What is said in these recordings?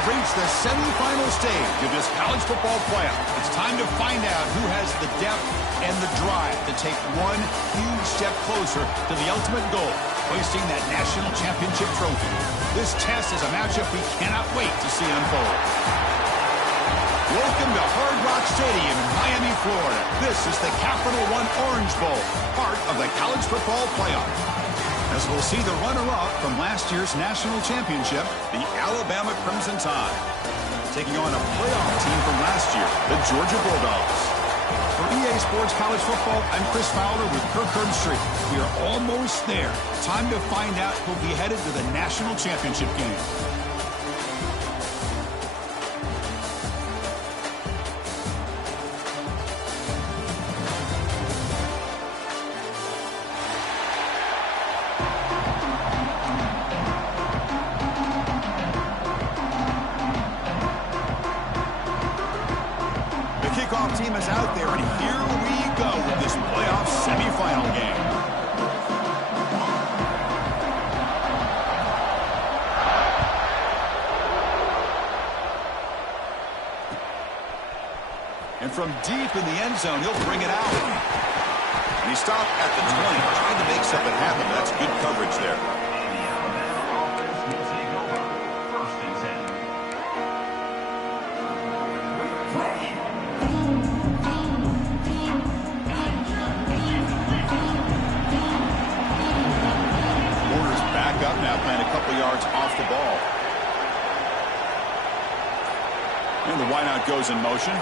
have reached the semifinal stage of this college football playoff. It's time to find out who has the depth and the drive to take one huge step closer to the ultimate goal, hoisting that national championship trophy. This test is a matchup we cannot wait to see unfold. Welcome to Hard Rock Stadium in Miami, Florida. This is the Capital One Orange Bowl, part of the college football playoff. As we'll see the runner-up from last year's national championship, the Alabama Crimson Tide, taking on a playoff team from last year, the Georgia Bulldogs. For EA Sports College Football, I'm Chris Fowler with Kirk Herbstreit. We are almost there. Time to find out who'll be headed to the national championship game. Kickoff team is out there, and here we go with this playoff semifinal game. And from deep in the end zone, he'll bring it out. And he stopped at the 20, trying to make something happen. That's good coverage there. Yards off the ball. And the wideout goes in motion.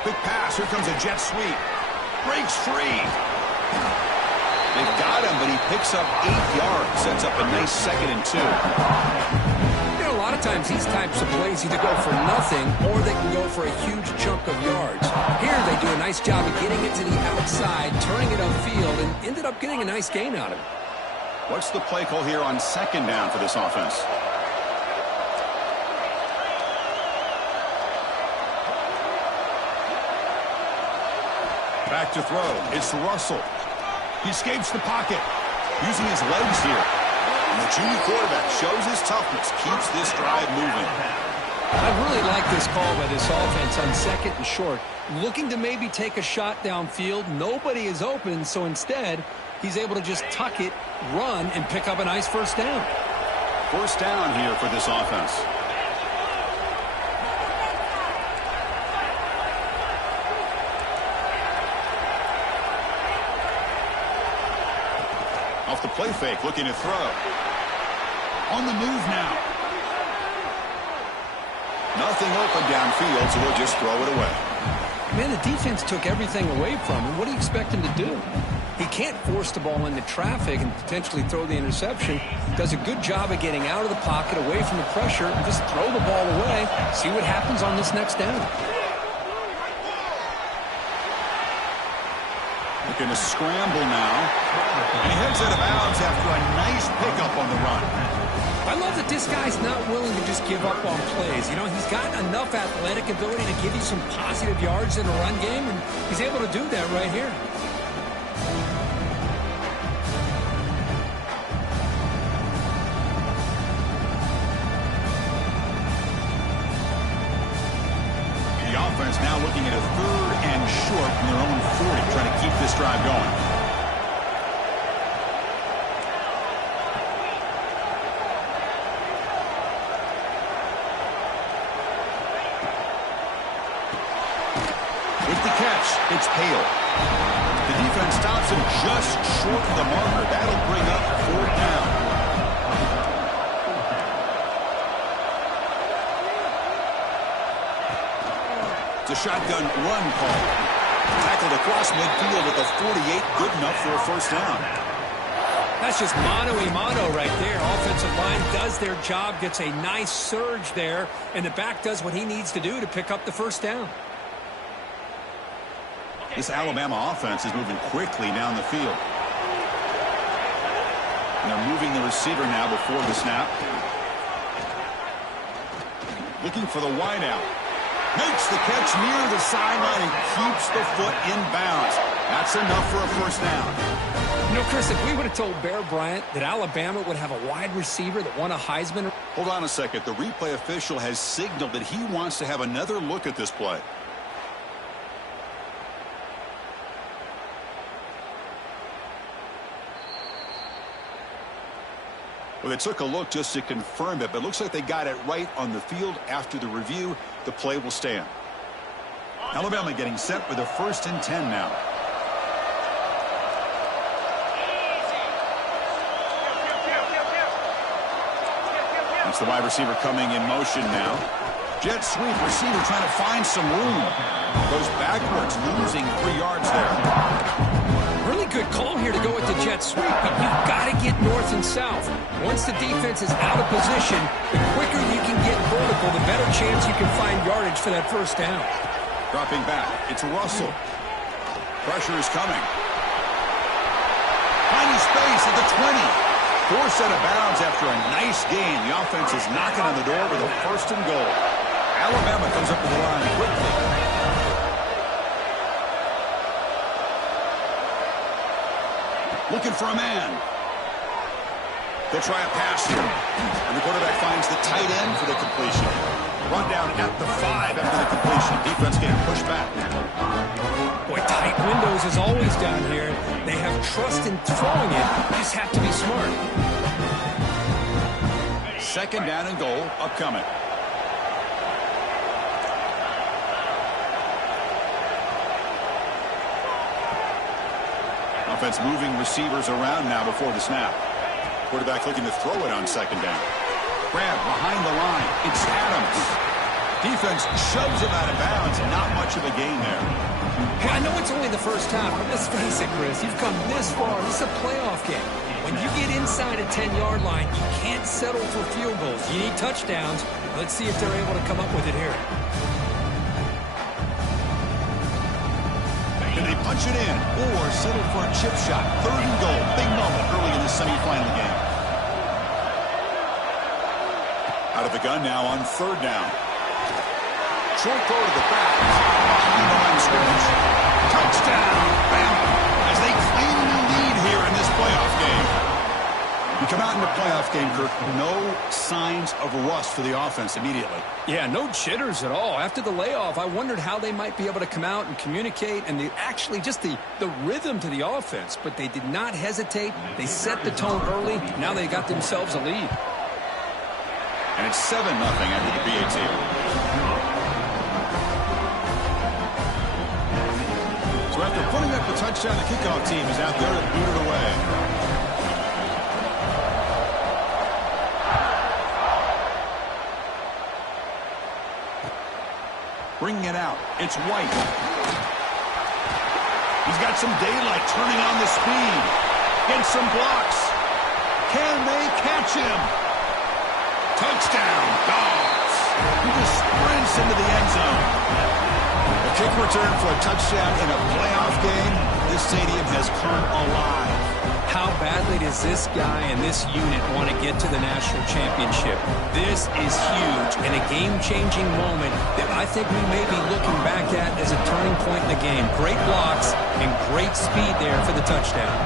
Quick pass. Here comes a jet sweep. Breaks free. They've got him, but he picks up 8 yards. Sets up a nice 2nd and 2. You know, a lot of times these types of plays either go for nothing or they can go for a huge chunk of yards. Here they do a nice job of getting it to the outside, turning it upfield, and ended up getting a nice gain out of it. What's the play call here on 2nd down for this offense? Back to throw. It's Russell. He escapes the pocket, using his legs here. And the junior quarterback shows his toughness, keeps this drive moving. I really like this call by this offense on 2nd and short. Looking to maybe take a shot downfield. Nobody is open, so instead, he's able to just tuck it, run, and pick up a nice 1st down. 1st down here for this offense. Off the play fake, looking to throw. On the move now. Nothing open downfield, so we'll just throw it away. Man, the defense took everything away from him. What do you expect him to do? He can't force the ball into traffic and potentially throw the interception. Does a good job of getting out of the pocket, away from the pressure, and just throw the ball away. See what happens on this next down. Looking to scramble now. And he heads out of bounds after a nice pickup on the run. I love that this guy's not willing to just give up on plays. You know, he's got enough athletic ability to give you some positive yards in a run game, and he's able to do that right here. The offense now looking at a 3rd and short from their own 40, trying to keep this drive going. It's Hale. The defense stops him just short of the marker. That'll bring up 4th down. It's a shotgun run call. Tackled across midfield at the 48. Good enough for a 1st down. That's just mano-a-mano right there. Offensive line does their job, gets a nice surge there, and the back does what he needs to do to pick up the 1st down. This Alabama offense is moving quickly down the field. And they're moving the receiver now before the snap. Looking for the wideout. Makes the catch near the sideline and keeps the foot in bounds. That's enough for a 1st down. You know, Chris, if we would have told Bear Bryant that Alabama would have a wide receiver that won a Heisman Hold on a second. The replay official has signaled that he wants to have another look at this play. Well, they took a look just to confirm it, but it looks like they got it right on the field. After the review, the play will stand. Alabama getting set with a 1st and 10 now. It's the wide receiver coming in motion now. Jet sweep, receiver trying to find some room. Goes backwards, losing 3 yards there. Really good call here to go with the jet sweep, but you've got to get north and south. Once the defense is out of position, the quicker you can get vertical, the better chance you can find yardage for that 1st down. Dropping back, it's Russell. Pressure is coming. Finding space at the 20. Forced out of bounds after a nice gain. The offense is knocking on the door with a 1st and goal. Alabama comes up to the line quickly. Looking for a man. They'll try a pass here. And the quarterback finds the tight end for the completion. Run down at the 5 after the completion. Defense getting pushed back. Boy, tight windows is always down here. They have trust in throwing it. You just have to be smart. 2nd down and goal upcoming. Offense moving receivers around now before the snap. Quarterback looking to throw it on 2nd down. Grab behind the line. It's Adams. Defense shoves him out of bounds. Not much of a gain there. Hey, I know it's only the 1st half, but let's face it, Chris. You've come this far. This is a playoff game. When you get inside a 10-yard line, you can't settle for field goals. You need touchdowns. Let's see if they're able to come up with it here. Can they punch it in or settle for a chip shot? 3rd and goal. Big moment early in the semifinal game. Out of the gun now on 3rd down. Short throw to the back. Behind the line of scrimmage. Touchdown, Bama, as they claim the lead here in this playoff game. You come out in the playoff game, Kirk, no signs of rust for the offense immediately. Yeah, no jitters at all. After the layoff, I wondered how they might be able to come out and communicate and actually just the rhythm to the offense. But they did not hesitate. They set the tone early. Now they got themselves a lead. And it's 7-0 after the PAT. So after putting up the touchdown, the kickoff team is out there to boot it away. Bringing it out. It's White. He's got some daylight turning on the speed. Gets some blocks. Can they catch him? Touchdown, Dogs. He just sprints into the end zone. A kick return for a touchdown in a playoff game. This stadium has come alive. How badly does this guy and this unit want to get to the national championship? This is huge and a game-changing moment that I think we may be looking back at as a turning point in the game. Great blocks and great speed there for the touchdown.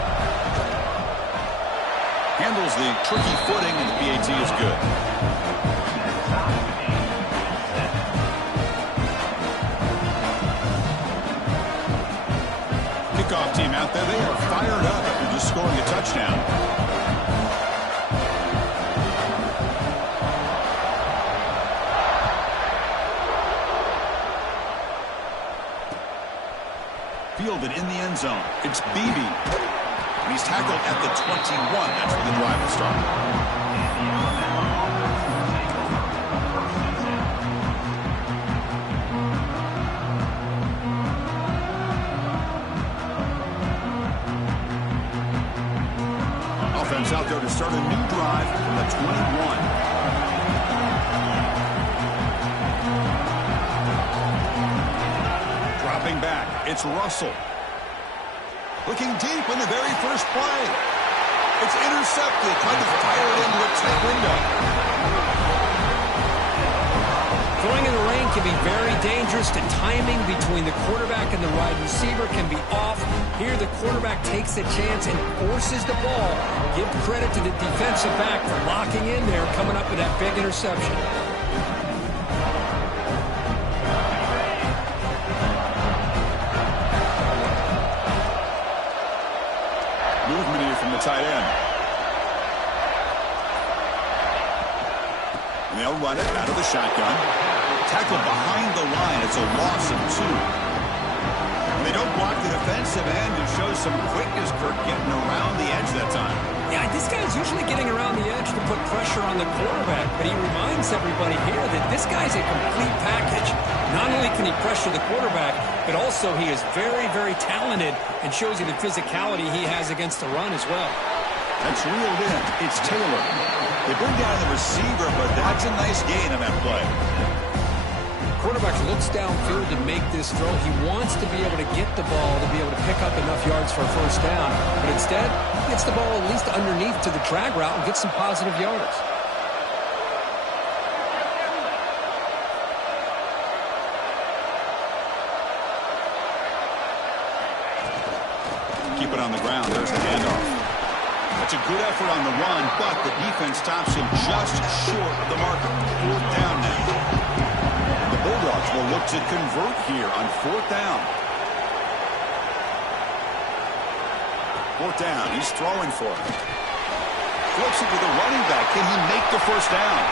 Handles the tricky footing, and the PAT is good. Kickoff team out there, they are fired up after just scoring a touchdown. Fielded in the end zone. It's Beebe. And he's tackled at the 21. That's where the drive will start. Offense out there to start a new drive from the 21. Dropping back, it's Russell. Looking deep in the very first play. It's intercepted, trying to fire it into a tight window. Throwing in the rain can be very dangerous. The timing between the quarterback and the wide receiver can be off. Here the quarterback takes a chance and forces the ball. Give credit to the defensive back for locking in there, coming up with that big interception. Movement here from the tight end. And they'll run it out of the shotgun. Tackle behind the line. It's a loss of 2. And they don't block the defensive end and show some quickness, Kirk, getting around the edge that time. Yeah, this guy's usually getting around the edge to put pressure on the quarterback, but he reminds everybody here that this guy's a complete package. Not only can he pressure the quarterback, but also he is very, very talented and shows you the physicality he has against the run as well. That's reeled in. It's Taylor. They bring down the receiver, but that's a nice gain on that play. Quarterback looks downfield to make this throw. He wants to be able to get the ball to be able to pick up enough yards for a first down. But instead, he gets the ball at least underneath to the drag route and gets some positive yards. Keep it on the ground. There's the handoff. That's a good effort on the run, but the defense stops him just short of the marker. 4th down now. The Bulldogs will look to convert here on 4th down. 4th down. He's throwing for it. Flips it to the running back. Can he make the first down?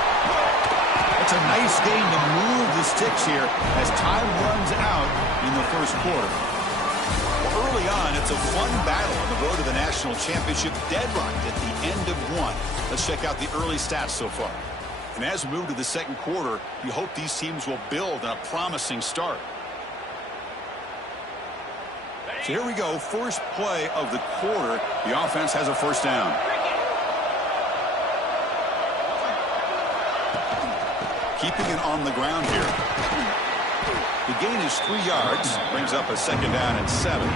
That's a nice gain to move the sticks here as time runs out in the first quarter. Early on, it's a fun battle on the road to the national championship, deadlocked at the end of 1. Let's check out the early stats so far. And as we move to the second quarter, you hope these teams will build on a promising start. So here we go, first play of the quarter. The offense has a first down. Keeping it on the ground here. The gain is 3 yards, brings up a 2nd down and 7.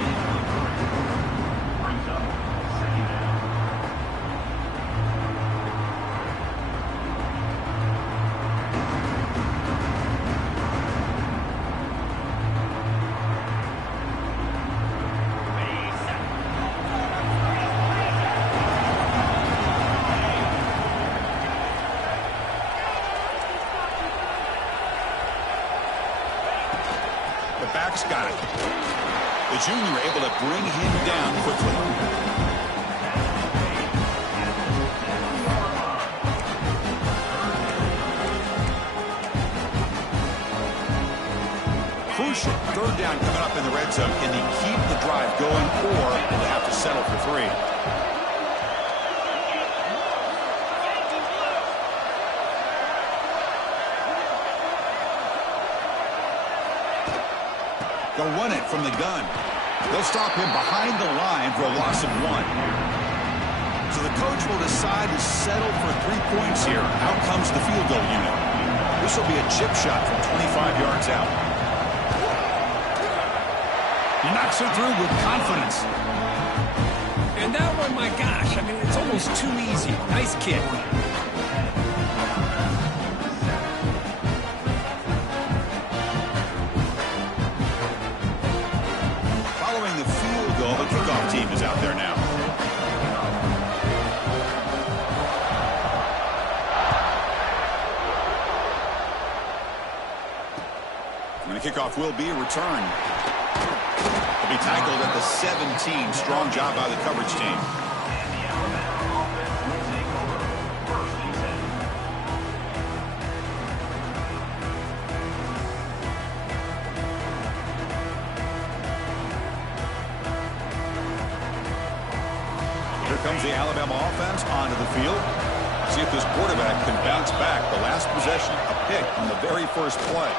Back's got it. The junior able to bring him down quickly. Crucial 3rd down coming up in the red zone. Can they keep the drive going, or will they have to settle for 3? They'll run it from the gun. They'll stop him behind the line for a loss of 1. So the coach will decide to settle for 3 points here. Out comes the field goal unit. This will be a chip shot from 25 yards out. He knocks it through with confidence. And that one, my gosh, I mean, it's almost too easy. Nice kick. The field goal, the kickoff team is out there now. And the kickoff will be a return. He'll be tackled at the 17. Strong job by the coverage team. Comes the Alabama offense onto the field. See if this quarterback can bounce back. The last possession, a pick on the very first play.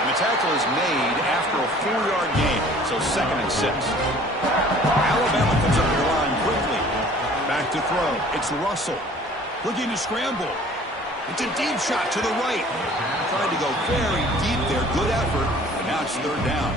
And the tackle is made after a 4-yard gain, so 2nd and 6. Alabama comes up the line quickly. Back to throw. It's Russell. Looking to scramble. It's a deep shot to the right. Trying to go very deep there. Good effort. But Now it's third down.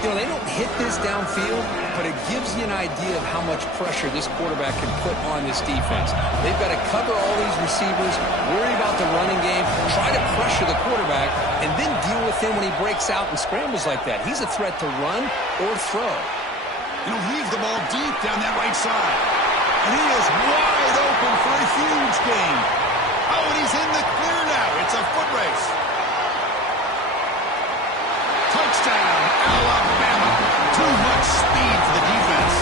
You know, they don't hit this downfield, but it gives you an idea of how much pressure this quarterback can put on this defense. They've got to cover all these receivers, worry about the running game, try to pressure the quarterback, and then deal with him when he breaks out and scrambles like that. He's a threat to run or throw. You know, heave the ball deep down that right side. And he is wide open for a huge gain. Oh, and he's in the clear now. It's a foot race. Touchdown, Alabama. Too much speed for the defense.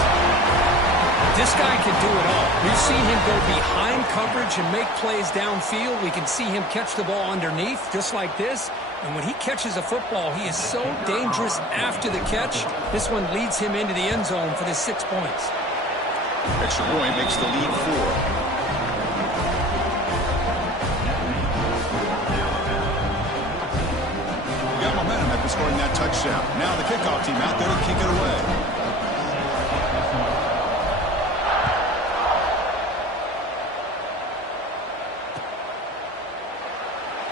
This guy can do it all. We've seen him go behind coverage and make plays downfield. We can see him catch the ball underneath, just like this. And when he catches a football, he is so dangerous after the catch. This one leads him into the end zone for the 6 points. Extra point makes the lead 4. Scoring that touchdown. Now the kickoff team out there to kick it away.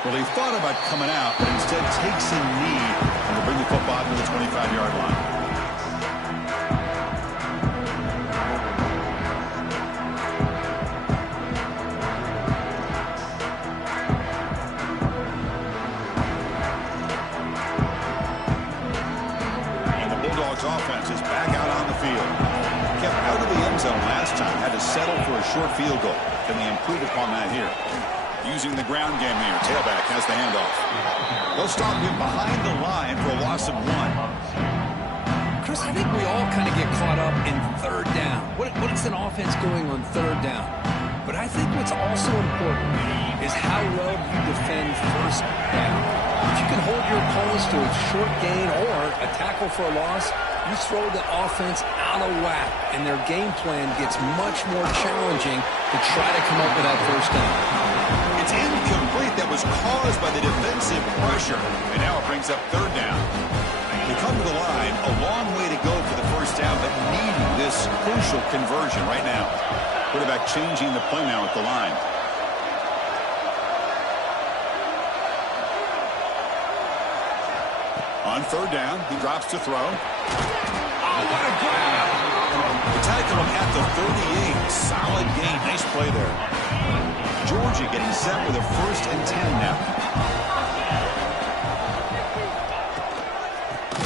Well, he thought about coming out, but instead takes a knee and will bring the football to the 25-yard line. Offense is back out on the field. Kept out of the end zone last time. Had to settle for a short field goal. Can they improve upon that here? Using the ground game here. Tailback has the handoff. They'll stop him behind the line for a loss of 1. Chris, I think we all kind of get caught up in third down. What is an offense doing on third down? But I think what's also important is how well you defend first down. If you can hold your opponents to a short gain or a tackle for a loss, you throw the offense out of whack, and their game plan gets much more challenging to try to come up with that first down. It's incomplete. That was caused by the defensive pressure, and now it brings up third down. They come to the line, a long way to go for the first down, but needing this crucial conversion right now. Quarterback changing the play now at the line. On third down, he drops to throw. Oh, what a grab! The tackle him at the 38. Solid gain. Nice play there. Georgia getting set with a 1st and 10 now.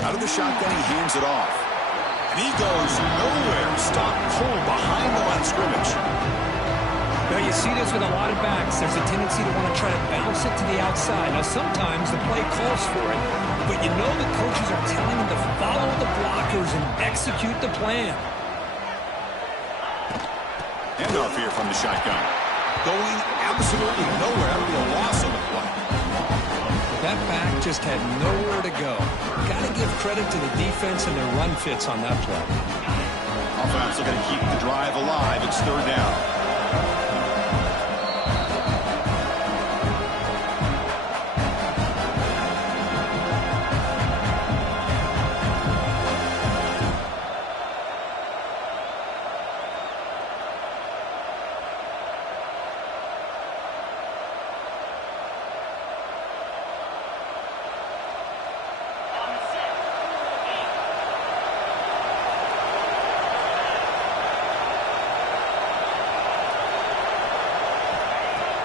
Out of the shotgun, he hands it off. And he goes nowhere. Stop pull behind the line of scrimmage. Now, you see this with a lot of backs. There's a tendency to want to try to bounce it to the outside. Now, sometimes the play calls for it, but you know the coaches are telling them to follow the blockers and execute the plan. Handoff here from the shotgun. Going absolutely nowhere. That would be a loss on the play. That back just had nowhere to go. Got to give credit to the defense and their run fits on that play. Offense looking to keep the drive alive. It's third down.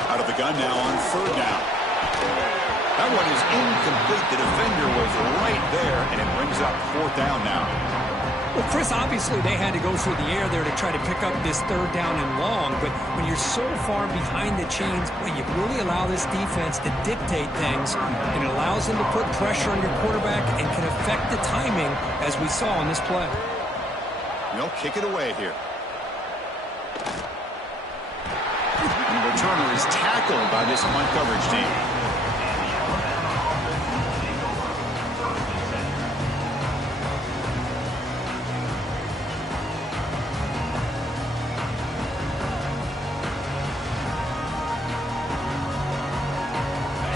Out of the gun now on third down. That one is incomplete. The defender was right there, and it brings up 4th down now. Well, Chris, obviously they had to go through the air there to try to pick up this third down and long, but when you're so far behind the chains, well, you really allow this defense to dictate things, and it allows them to put pressure on your quarterback and can affect the timing, as we saw on this play. They'll kick it away here. And the returner is tackled by this punt coverage team.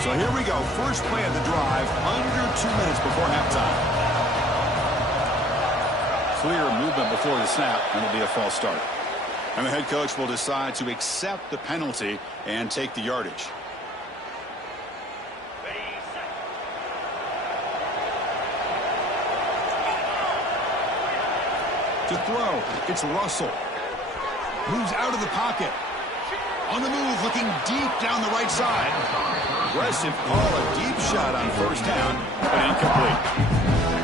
So here we go. First play of the drive, under 2 minutes before halftime. Clear movement before the snap, and it'll be a false start. And the head coach will decide to accept the penalty and take the yardage. To throw, it's Russell. Moves out of the pocket. On the move, looking deep down the right side. Aggressive call, a deep shot on first down, but incomplete.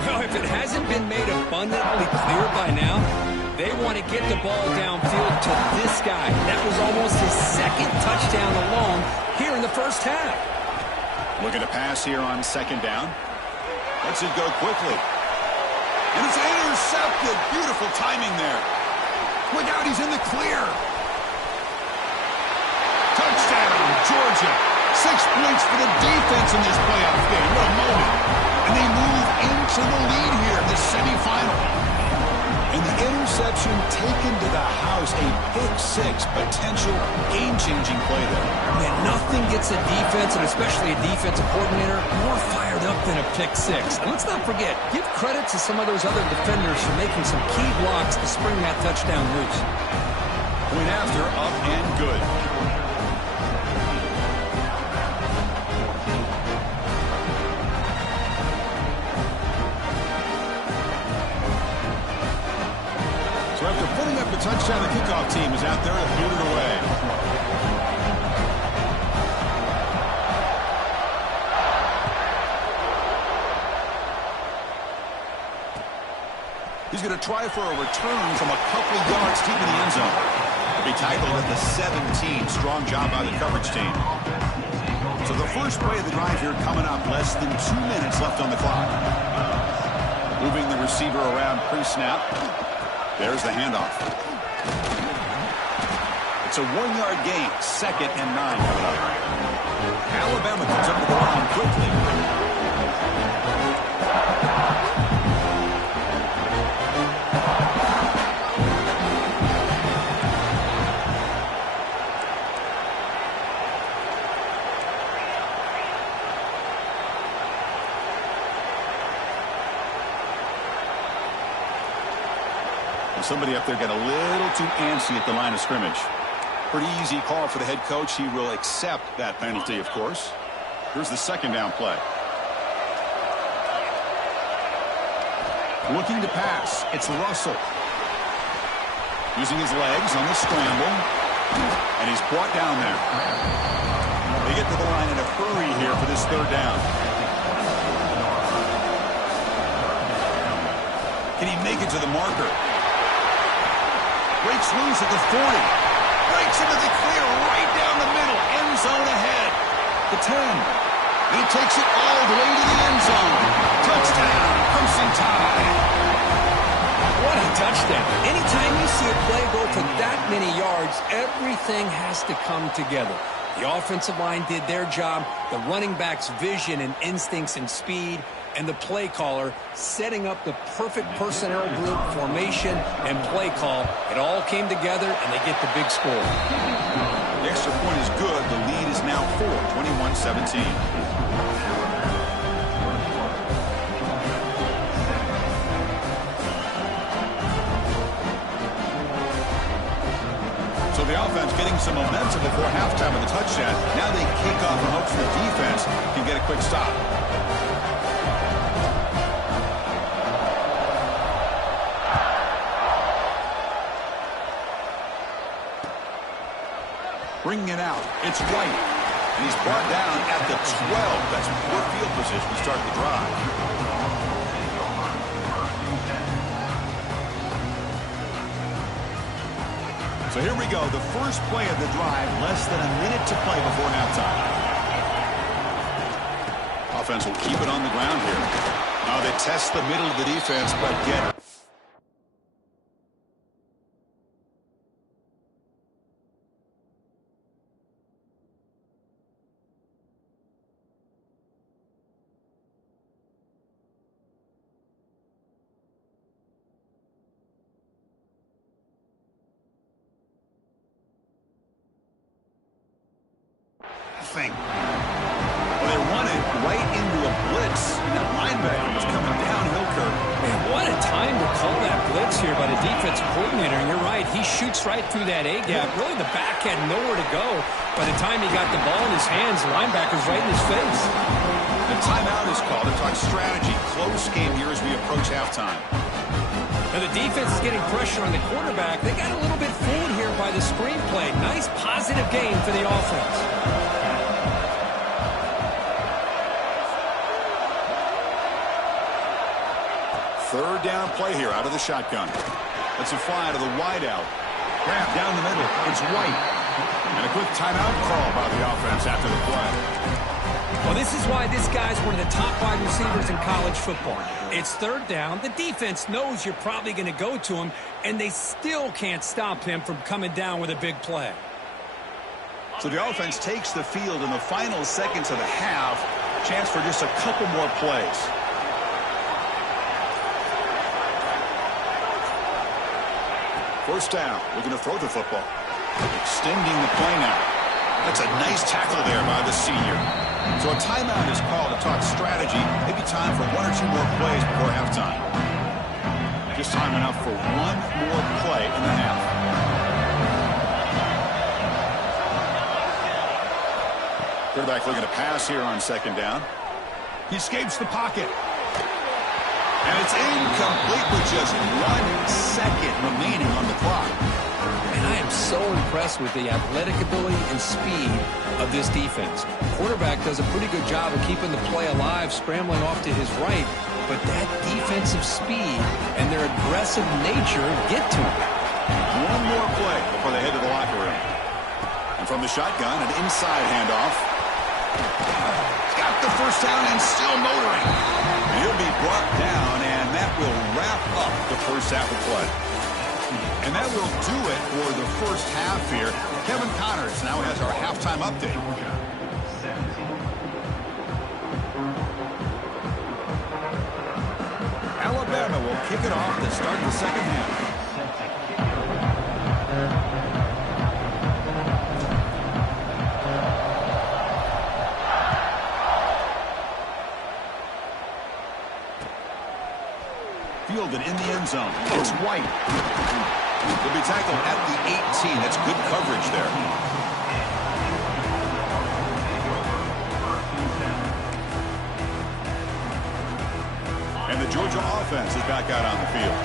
Well, if it hasn't been made abundantly clear by now, they want to get the ball downfield to this guy. That was almost his second touchdown alone here in the first half. Looking to pass here on second down. Lets it go quickly. And it's intercepted. Beautiful timing there. Look out, he's in the clear. Touchdown, Georgia. 6 points for the defense in this playoff game. What a moment. And they move into the lead here in the semifinal. And the interception taken to the house. A pick-6 potential game-changing play there. Man, nothing gets a defense, and especially a defensive coordinator, more fired up than a pick-6. And let's not forget, give credit to some of those other defenders for making some key blocks to spring that touchdown loose. Point after, up and good. So after putting up the touchdown, the kickoff team is out there to boot it away. He's going to try for a return from a couple yards deep in the end zone. It'll be titled at the 17. Strong job by the coverage team. So the first play of the drive here coming up. Less than 2 minutes left on the clock. Moving the receiver around pre-snap. There's the handoff. It's a 1-yard gain. 2nd and 9 coming up. Alabama comes up with the line quickly. Somebody up there got a little too antsy at the line of scrimmage. Pretty easy call for the head coach. He will accept that penalty, of course. Here's the second down play. Looking to pass. It's Russell. Using his legs on the scramble. And he's brought down there. They get to the line in a hurry here for this third down. Can he make it to the marker? Breaks loose at the 40. Breaks into the clear right down the middle. End zone ahead. The 10. He takes it all the way to the end zone. Touchdown. Crimson Tide. What a touchdown. Anytime you see a play go for that many yards, everything has to come together. The offensive line did their job. The running back's vision and instincts and speed. And the play caller setting up the perfect personnel group, formation, and play call. It all came together, and they get the big score. The extra point is good. The lead is now 4, 21-17. So the offense getting some momentum before halftime with the touchdown. Now they kick off and hope the defense can get a quick stop. Bringing it out. It's White. And he's brought down at the 12. That's poor field position to start the drive. So here we go. The first play of the drive. Less than a minute to play before halftime. Offense will keep it on the ground here. Now they test the middle of the defense, but get it. Well, they run it right into a blitz. That linebacker was coming downhill curve. Man, what a time to call that blitz here by the defensive coordinator. And you're right, he shoots right through that A-gap. Really, the back had nowhere to go. By the time he got the ball in his hands, the linebacker's right in his face. The timeout is called to talk strategy. Close game here as we approach halftime. Now the defense is getting pressure on the quarterback. They got a little bit fooled here by the screenplay. Nice positive gain for the offense. Third down play here out of the shotgun. That's a fly out of the wideout. Grab down the middle. It's White. And a quick timeout call by the offense after the play. Well, this is why this guy's one of the top wide receivers in college football. It's third down. The defense knows you're probably going to go to him, and they still can't stop him from coming down with a big play. So the offense takes the field in the final seconds of the half. Chance for just a couple more plays. First down, looking to throw the football. Extending the play now. That's a nice tackle there by the senior. So a timeout is called to talk strategy. Maybe time for one or two more plays before halftime. Just time enough for one more play in the half. Quarterback looking to pass here on second down. He escapes the pocket. And it's incomplete with just 1 second remaining on the clock. And I am so impressed with the athletic ability and speed of this defense. Quarterback does a pretty good job of keeping the play alive, scrambling off to his right. But that defensive speed and their aggressive nature get to him. One more play before they head to the locker room. And from the shotgun, an inside handoff. He's got the first down and still motoring. And he'll be brought down, and that will wrap up the first half of play. And that will do it for the first half here. Kevin Connors now has our halftime update. Alabama will kick it off to start the second half. Fielded in the end zone. It's White. He'll be tackled at the 18. That's good coverage there. And the Georgia offense is back out on the field.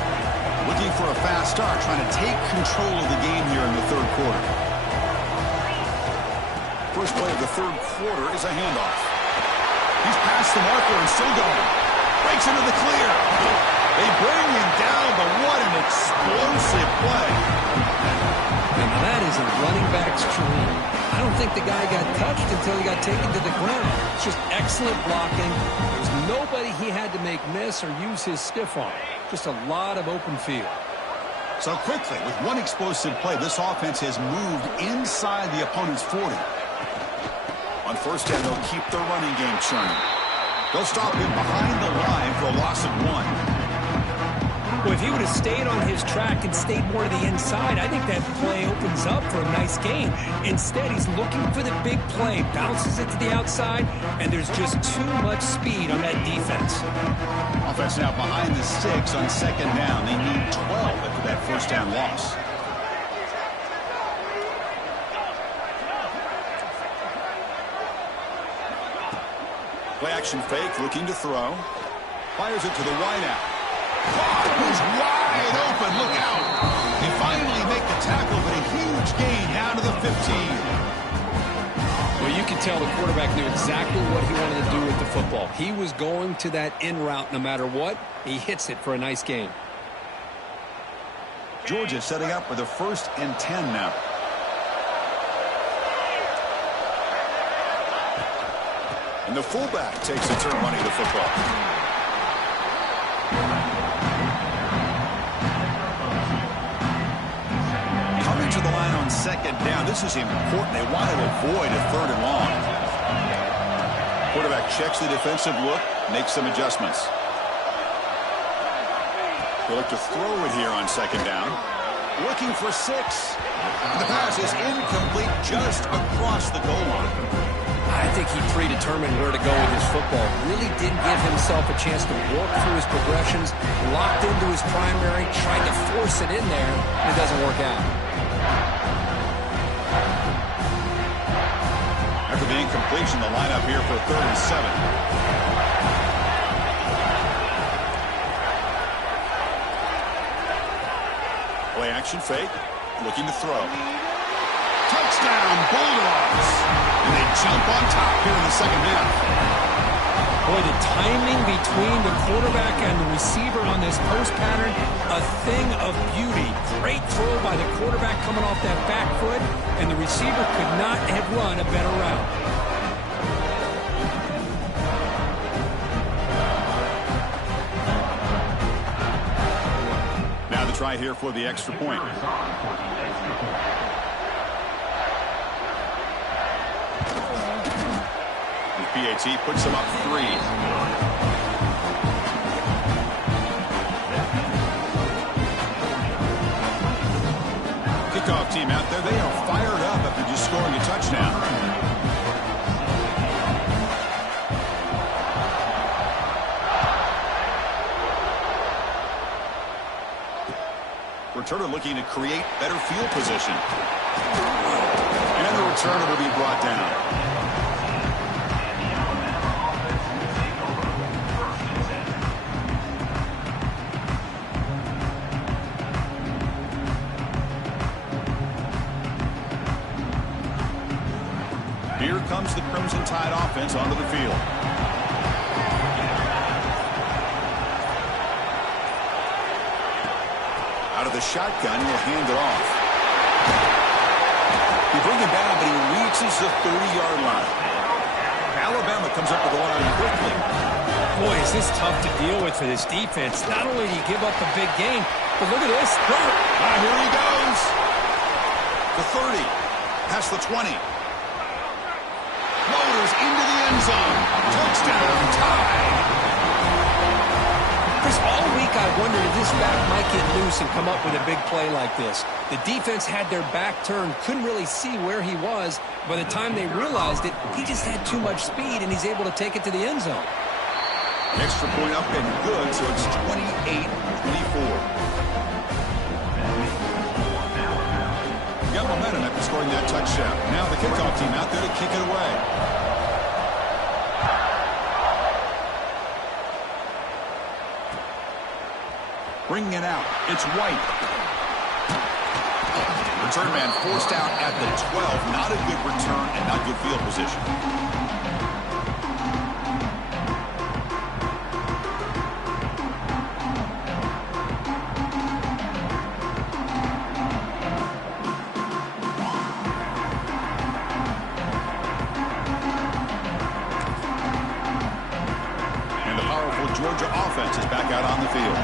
Looking for a fast start, trying to take control of the game here in the third quarter. First play of the third quarter is a handoff. He's past the marker and still going. Breaks into the clear. They bring him down, but what an explosive play. And that is a running back's dream. I don't think the guy got touched until he got taken to the ground. It's just excellent blocking. There's nobody he had to make miss or use his stiff arm. Just a lot of open field. So quickly, with one explosive play, this offense has moved inside the opponent's 40. On first down, they'll keep their running game churning. They'll stop him behind the line for a loss of 1. Well, if he would have stayed on his track and stayed more to the inside, I think that play opens up for a nice gain. Instead, he's looking for the big play, bounces it to the outside, and there's just too much speed on that defense. Offense now behind the 6 on second down. They need 12 after that first down loss. Play action fake, looking to throw. Fires it to the wideout. He's wide open. Look out. They finally make the tackle, but a huge gain down to the 15. Well, you can tell the quarterback knew exactly what he wanted to do with the football. He was going to that in route no matter what. He hits it for a nice gain. Georgia setting up for the 1st and 10 now. And the fullback takes a turn running the football. Coming to the line on second down. This is important. They want to avoid a 3rd and long. Quarterback checks the defensive look, makes some adjustments. They look to throw it here on second down. Looking for 6. The pass is incomplete just across the goal line. I think he predetermined where to go with his football. Really didn't give himself a chance to work through his progressions. Locked into his primary, tried to force it in there, and it doesn't work out. After the incompletion, the lineup here for 3rd and 7. Play-action fake. Looking to throw. Touchdown, Bulldogs! And they jump on top here in the second half. Boy, the timing between the quarterback and the receiver on this post pattern, a thing of beauty. Great throw by the quarterback coming off that back foot, and the receiver could not have run a better route. Now the try here for the extra point. PAT puts them up 3. Kickoff team out there, they are fired up after just scoring a touchdown. Returner looking to create better field position. And the returner will be brought down. Here comes the Crimson Tide offense onto the field. Out of the shotgun, he'll hand it off. He brings him down, but he reaches the 30-yard line. Alabama comes up with the line quickly. Boy, is this tough to deal with for this defense. Not only do you give up a big gain, but look at this. Here he goes. The 30, past the 20. Motors into the end zone. Touchdown, Tide. Chris, all week I wondered if this back might get loose and come up with a big play like this. The defense had their back turned, couldn't really see where he was. By the time they realized it, he just had too much speed, and he's able to take it to the end zone. Extra point up and good, so it's 28-24. Got momentum after scoring that touchdown. Now the kickoff team out there to kick it away. Bringing it out, it's White. Return man forced out at the 12. Not a good return and not good field position. Georgia offense is back out on the field.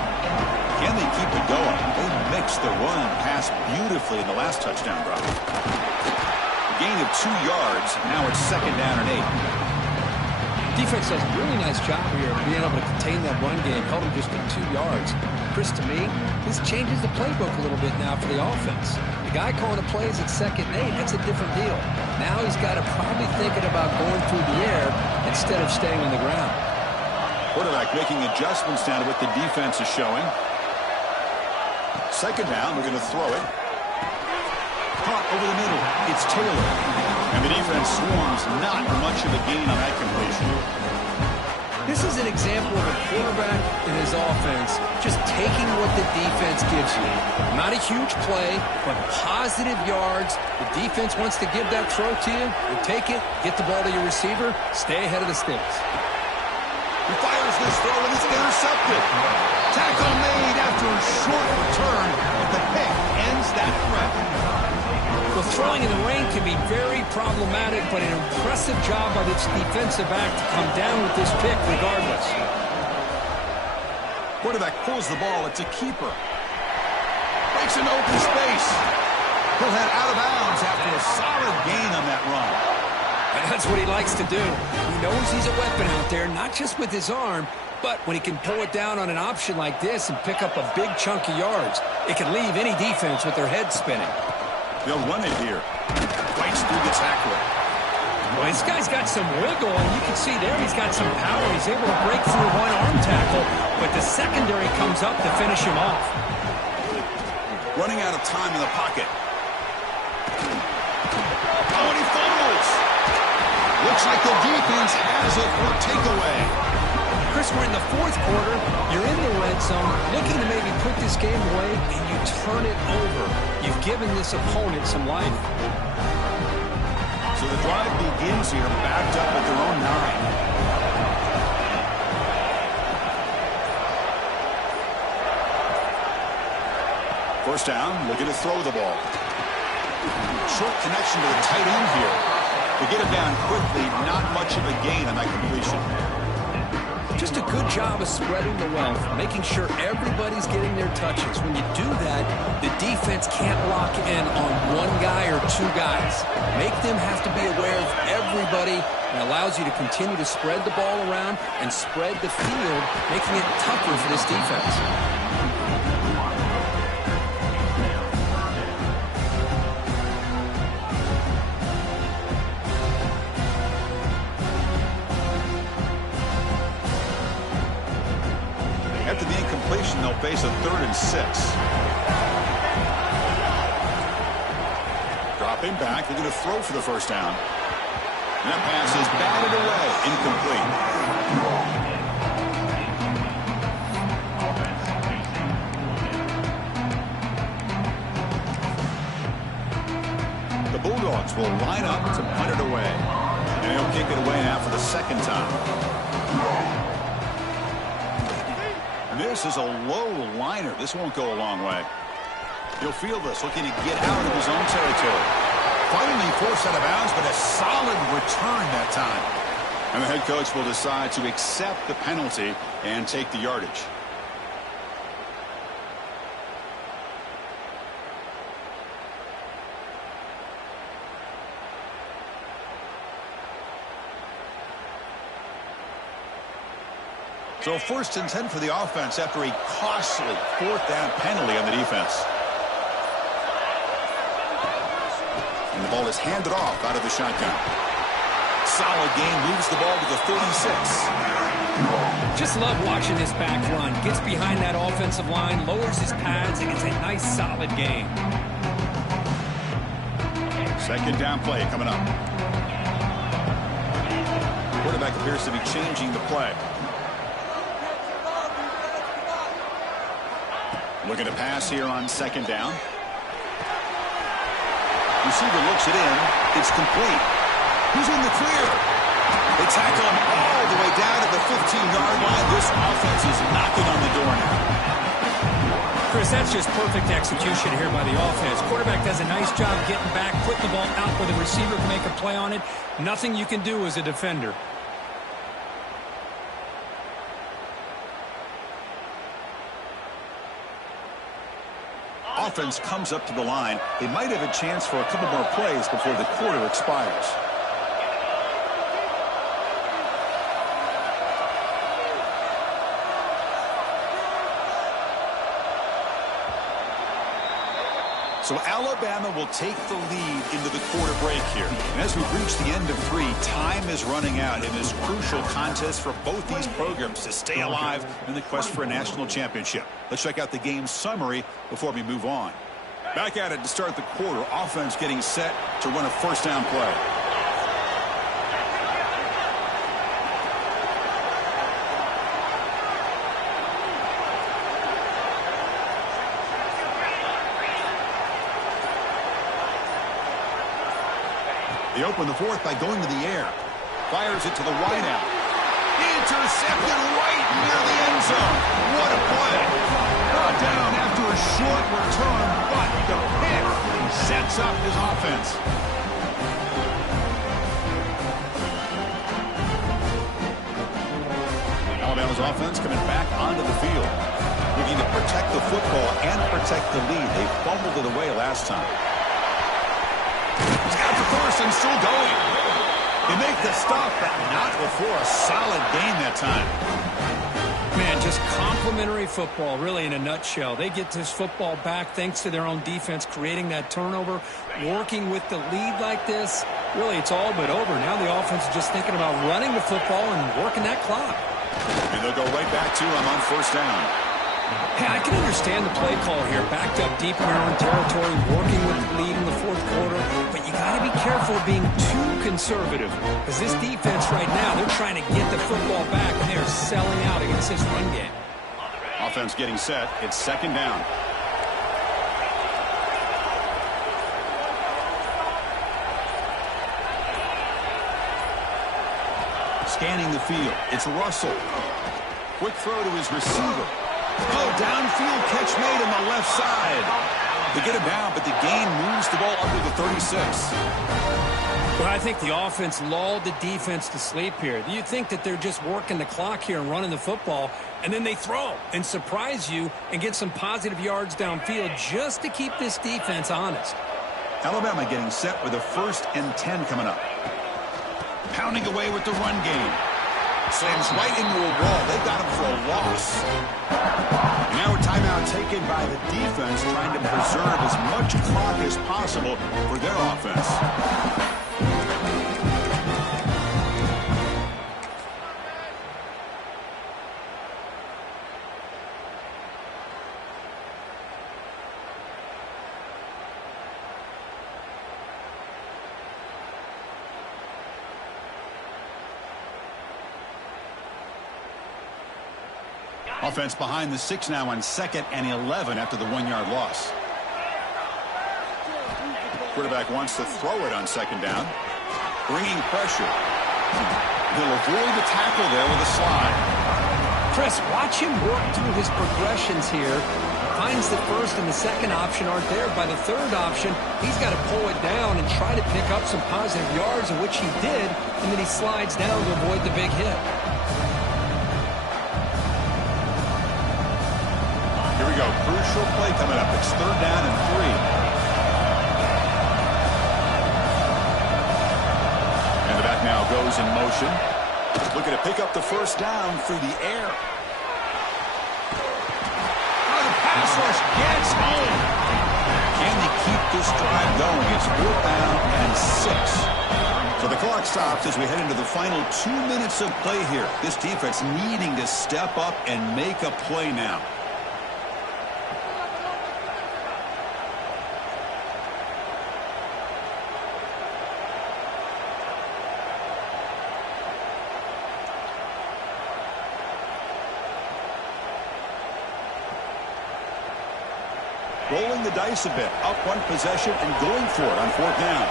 Can they keep it going? They mixed the run and pass beautifully in the last touchdown drive. A gain of 2 yards. Now it's 2nd down and 8. Defense does a really nice job here of being able to contain that run game. Held him just at 2 yards. Chris, to me, this changes the playbook a little bit now for the offense. The guy calling the plays at 2nd and 8, that's a different deal. Now he's got to probably thinking about going through the air instead of staying on the ground. Quarterback making adjustments down to what the defense is showing. 2nd down, we're going to throw it. Caught over the middle. It's Taylor. And the defense swarms. Not much of a gain on that completion. This is an example of a quarterback in his offense just taking what the defense gives you. Not a huge play, but positive yards. The defense wants to give that throw to you. You take it, get the ball to your receiver, stay ahead of the sticks. He fires this throw, and it's intercepted. Tackle made after a short return, but the pick ends that threat. Well, throwing in the rain can be very problematic, but an impressive job by this defensive back to come down with this pick regardless. Quarterback pulls the ball. It's a keeper. Breaks an open space. He'll head out of bounds after a solid gain on that run. That's what he likes to do. He knows he's a weapon out there, not just with his arm, but when he can pull it down on an option like this and pick up a big chunk of yards, it can leave any defense with their head spinning. They'll run it here. Fights through the tackler. Well, this guy's got some wiggle, and you can see there he's got some power. He's able to break through one arm tackle, but the secondary comes up to finish him off. Running out of time in the pocket. Oh, and he fumbles. Looks like the defense has it for takeaway. Chris, we're in the fourth quarter. You're in the red zone, looking to maybe put this game away, and you turn it over. You've given this opponent some life. So the drive begins here, backed up at their own 9. First down, looking to throw the ball. Short connection to the tight end here. To get him down quickly, not much of a gain on that completion. Just a good job of spreading the wealth, making sure everybody's getting their touches. When you do that, the defense can't lock in on one guy or two guys. Make them have to be aware of everybody. It allows you to continue to spread the ball around and spread the field, making it tougher for this defense. After the incompletion, they'll face a 3rd and 6. Dropping back, they're going to throw for the first down. And that pass is batted away, incomplete. The Bulldogs will line up to punt it away. And he'll kick it away now for the second time. This is a low liner. This won't go a long way. He'll field this, looking to get out of his own territory. Finally forced out of bounds, but a solid return that time. And the head coach will decide to accept the penalty and take the yardage. So 1st and 10 for the offense after a costly 4th down penalty on the defense. And the ball is handed off out of the shotgun. Solid game, moves the ball to the 36. Just love watching this back run. Gets behind that offensive line, lowers his pads, and it's a nice solid game. Second down play coming up. Quarterback appears to be changing the play. Looking to pass here on 2nd down. Receiver looks it in. It's complete. Who's in the clear? They tackle him all the way down to the 15-yard line. This offense is knocking on the door now. Chris, that's just perfect execution here by the offense. Quarterback does a nice job getting back, putting the ball out where the receiver can make a play on it. Nothing you can do as a defender. Offense comes up to the line. They might have a chance for a couple more plays before the quarter expires. So Alabama will take the lead into the quarter break here. And as we reach the end of 3, time is running out in this crucial contest for both these programs to stay alive in the quest for a national championship. Let's check out the game summary before we move on. Back at it to start the quarter. Offense getting set to run a first down play. They open the 4th by going to the air. Fires it to the wideout. Intercepted right near the end zone. What a play. Brought down after a short return, but the pick sets up his offense. Alabama's offense coming back onto the field. Looking to protect the football and protect the lead. They fumbled it away last time. He's got the first and still going. They make the stop, but not before a solid gain that time. Man, just complimentary football, really, in a nutshell. They get this football back thanks to their own defense, creating that turnover, working with the lead like this. Really, it's all but over. Now the offense is just thinking about running the football and working that clock. And they'll go right back to him on first down. Hey, I can understand the play call here. Backed up deep in your own territory, working with the lead in the fourth quarter. But you got to be careful of being too conservative. Because this defense right now, they're trying to get the football back, and they're selling out against this run game. Offense getting set. It's second down. Scanning the field. It's Russell. Quick throw to his receiver. Oh, downfield catch made on the left side. They get him down, but the gain moves the ball under the 36. Well, I think the offense lulled the defense to sleep here. You think that they're just working the clock here and running the football, and then they throw and surprise you and get some positive yards downfield just to keep this defense honest. Alabama getting set with a 1st and 10 coming up. Pounding away with the run game. Slams right into a wall. They got him for a loss. Now a timeout taken by the defense, trying to preserve as much clock as possible for their offense. Offense behind the 6 now on 2nd and 11 after the 1-yard loss. Quarterback wants to throw it on 2nd down. Bringing pressure. He'll avoid the tackle there with a slide. Chris, watch him work through his progressions here. Finds the 1st and the 2nd option aren't there. By the 3rd option, he's got to pull it down and try to pick up some positive yards, in which he did, and then he slides down to avoid the big hit. Crucial play coming up. It's 3rd down and 3. And the back now goes in motion. Looking to pick up the 1st down through the air. Oh, the pass rush gets home. Can they keep this drive going? It's 4th down and 6. So the clock stops as we head into the final 2 minutes of play here. This defense needing to step up and make a play now. Rolling the dice a bit, up 1 possession and going for it on 4th down.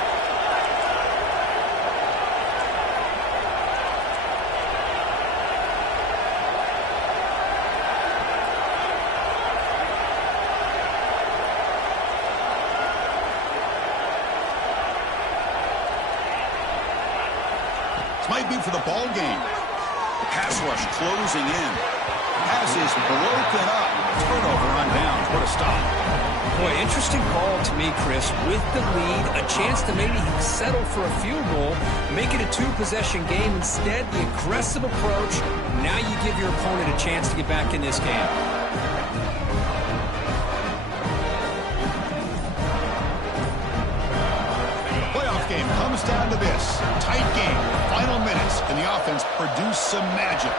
This might be for the ball game. The pass rush closing in. Pass is broken up. Turnover on downs. What a stop. Boy, interesting call to me, Chris. With the lead, a chance to maybe settle for a field goal, make it a 2-possession game. Instead, the aggressive approach. Now you give your opponent a chance to get back in this game. Playoff game comes down to this. Tight game. Final minutes. Can the offense produce some magic?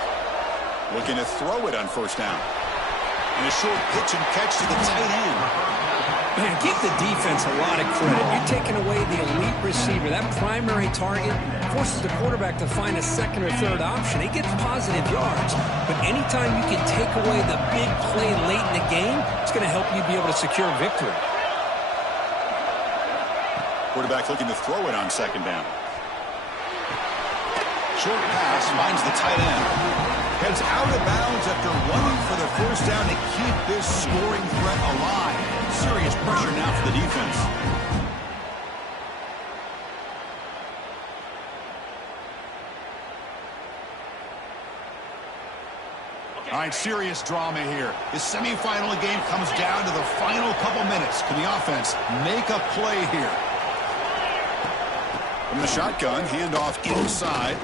Looking to throw it on 1st down. And a short pitch and catch to the tight end. Man, give the defense a lot of credit. You're taking away the elite receiver. That primary target forces the quarterback to find a 2nd or 3rd option. He gets positive yards. But anytime you can take away the big play late in the game, it's going to help you be able to secure victory. Quarterback looking to throw it on 2nd down. Short pass finds the tight end. Heads out of bounds after running for the 1st down to keep this scoring threat alive. Serious pressure now for the defense. All right, serious drama here. This semifinal game comes down to the final couple minutes. Can the offense make a play here? From the shotgun, handoff inside.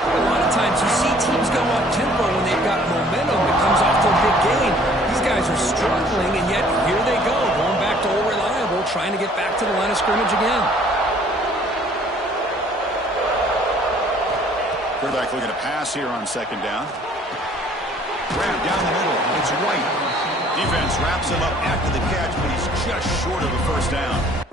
A lot of times you see teams go up-tempo when they've got momentum that comes off their big game. These guys are struggling, and yet here they go, going back to old reliable, trying to get back to the line of scrimmage again. Quarterback looking to pass here on second down. Grab down the middle. It's White. Defense wraps him up after the catch, but he's just short of the first down.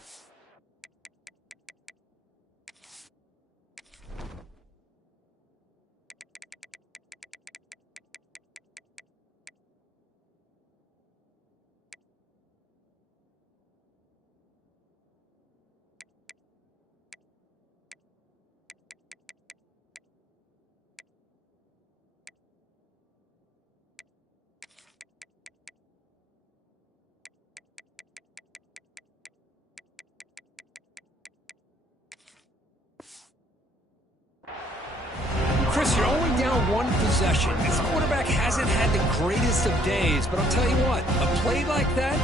Chris, you're only down one possession. This quarterback hasn't had the greatest of days, but I'll tell you what, a play like that,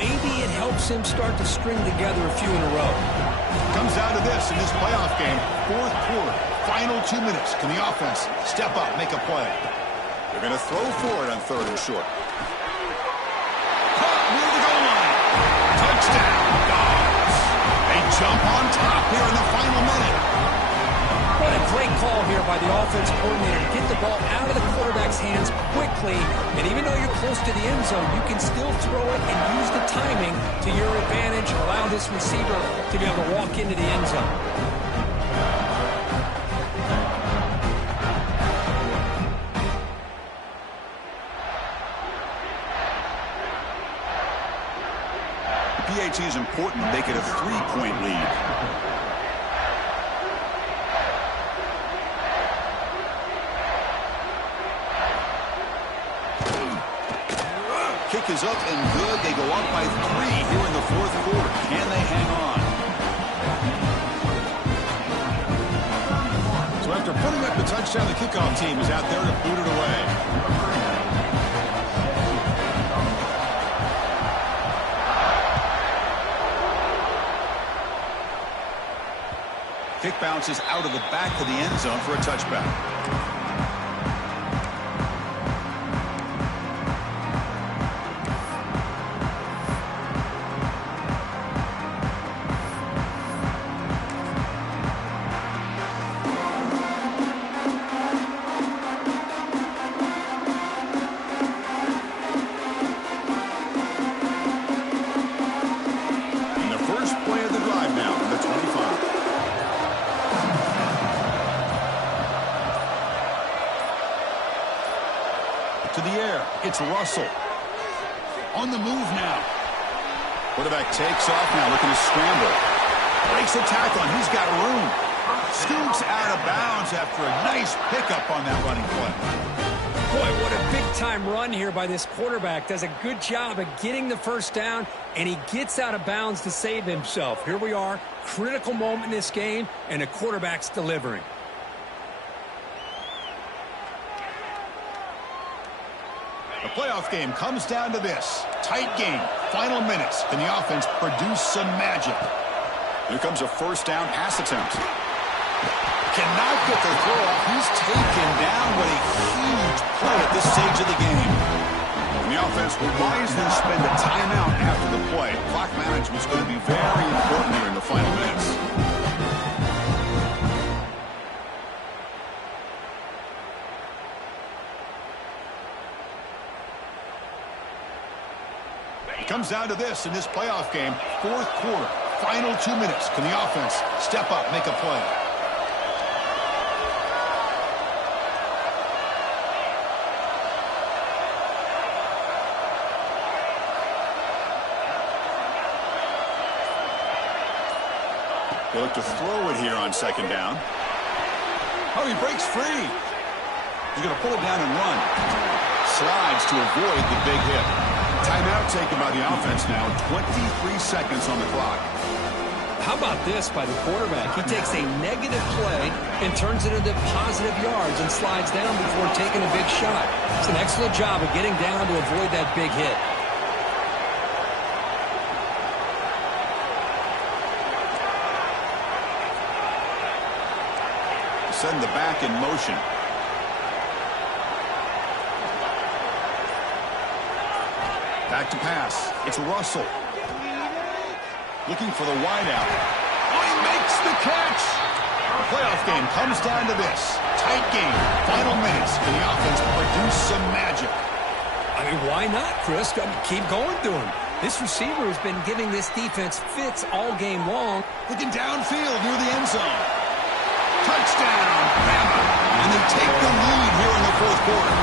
maybe it helps him start to string together a few in a row. Comes down to this in this playoff game. Fourth quarter, final 2 minutes. Can the offense step up, make a play? They're going to throw for it on third and short. Caught near the goal line. Touchdown, Dogs. They jump on top here in the final minute. What a great call here by the offensive coordinator to get the ball out of the quarterback's hands quickly. And even though you're close to the end zone, you can still throw it and use the timing to your advantage. Allow this receiver to be able to walk into the end zone. The PAT is important to make it a 3-point lead. Kick is up and good. They go up by 3 here in the fourth quarter. Can they hang on? So after putting up the touchdown, the kickoff team is out there to boot it away. Kick bounces out of the back of the end zone for a touchback. To the air, it's Russell. On the move now. Quarterback takes off now, looking to scramble. Breaks a tackle, and he's got room. Scoops out of bounds after a nice pickup on that running play. Boy, what a big-time run here by this quarterback. Does a good job of getting the first down, and he gets out of bounds to save himself. Here we are, critical moment in this game, and the quarterback's delivering. The playoff game comes down to this. Tight game. Final minutes. Can the offense produce some magic? Here comes a first down pass attempt. Cannot get the throw off. He's taken down. What a huge play at this stage of the game. And the offense will wisely spend a timeout after the play. Clock management is going to be very important here in the final minutes. It comes down to this in this playoff game. Fourth quarter, final 2 minutes. Can the offense step up, make a play? They look to throw it here on second down. Oh, he breaks free. He's going to pull it down and run. Slides to avoid the big hit. Timeout taken by the offense now. 23 seconds on the clock. How about this by the quarterback? He takes a negative play and turns it into positive yards and slides down before taking a big shot. It's an excellent job of getting down to avoid that big hit. Send the back in motion. Back to pass. It's Russell. Looking for the wideout. Oh, he makes the catch. The playoff game comes down to this. Tight game. Final minutes. Can the offense produce some magic? I mean, why not, Chris? I mean, keep going to him. This receiver has been giving this defense fits all game long. Looking downfield near the end zone. Touchdown, Bama. And they take the lead here in the fourth quarter.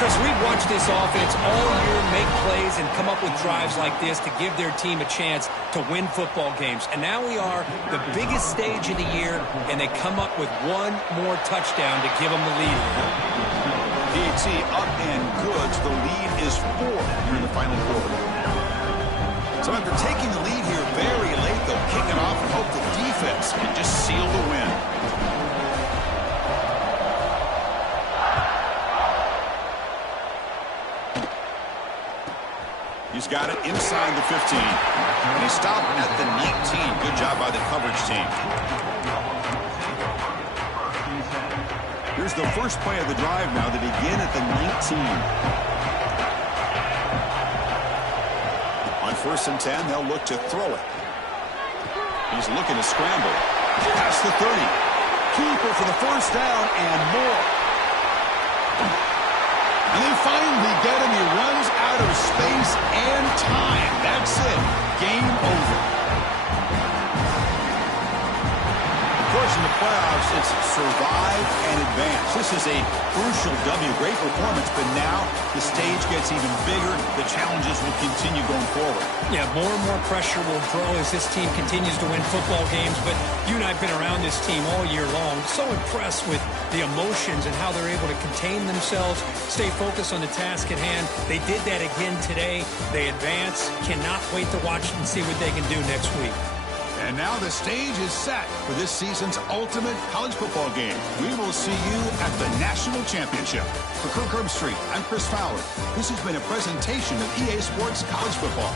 Chris, we've watched this offense all year make plays and come up with drives like this to give their team a chance to win football games. And now we are the biggest stage of the year, and they come up with one more touchdown to give them the lead. PAT up and good. The lead is 4 here in the final quarter. So after taking the lead here very late, they'll kick it off and hope the defense can just seal the win. He's got it inside the 15. And he stopped at the 19. Good job by the coverage team. Here's the first play of the drive now. They begin at the 19. On 1st and 10, they'll look to throw it. He's looking to scramble. Past the 30. Keeper for the first down and more. And they finally get him. He runs out of space and time. That's it. Game over. Of course, in the playoffs, it's survive and advance. This is a crucial W. Great performance, but now the stage gets even bigger. The challenges will continue going forward. Yeah, more and more pressure will grow as this team continues to win football games. But you and I have been around this team all year long. So impressed with the emotions and how they're able to contain themselves, stay focused on the task at hand. They did that again today. They advance. Cannot wait to watch and see what they can do next week. And now the stage is set for this season's ultimate college football game. We will see you at the National Championship. For Kirk Herbstreit, I'm Chris Fowler. This has been a presentation of EA Sports College Football.